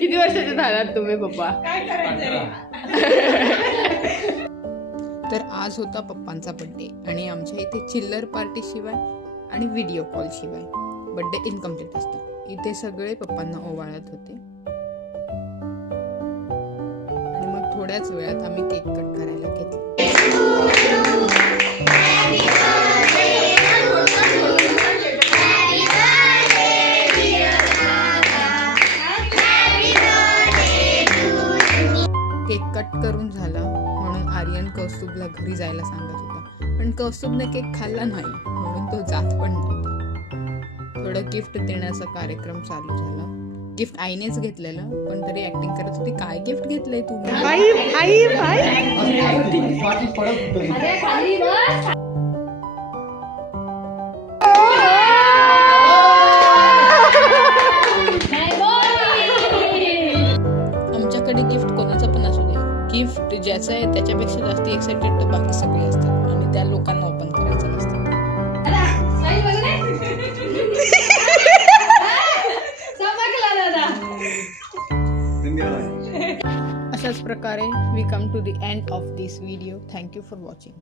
किती वर्षाचे झालात तुम्ही पप्पा? तर आज होता पप्पांचा बर्थडे आणि आमच्या इथे चिल्लर पार्टी शिवाय आणि व्हिडिओ कॉल शिवाय बर्थडे इनकम्प्लीट असतं. इथे सगळे पप्पांना ओवाळत होते आणि मग थोड्याच वेळात आम्ही केक कट करायला घेतला. केक कट करून झाला म्हणून आर्यन कौस्तुभला घरी जायला सांगत होता, पण कौस्तुभने केक खाल्ला नाही म्हणून तो जात पण नव्हता. थोडं गिफ्ट देण्याचा कार्यक्रम चालू झाला. गिफ्ट आईनेच घेतलेलं, पण तरी ऍक्टिंग करत होती. काय गिफ्ट घेतलंय तुम्ही? आमच्याकडे गिफ्ट कोणाचं पण असू दे, गिफ्ट ज्याचं आहे त्याच्यापेक्षा जास्त एक्साइटेड तर बाकी सगळे असतात आणि त्या लोकांना ओपन करायचं नसतं. अशाच प्रकारे we come to the end of this video. Thank you for watching.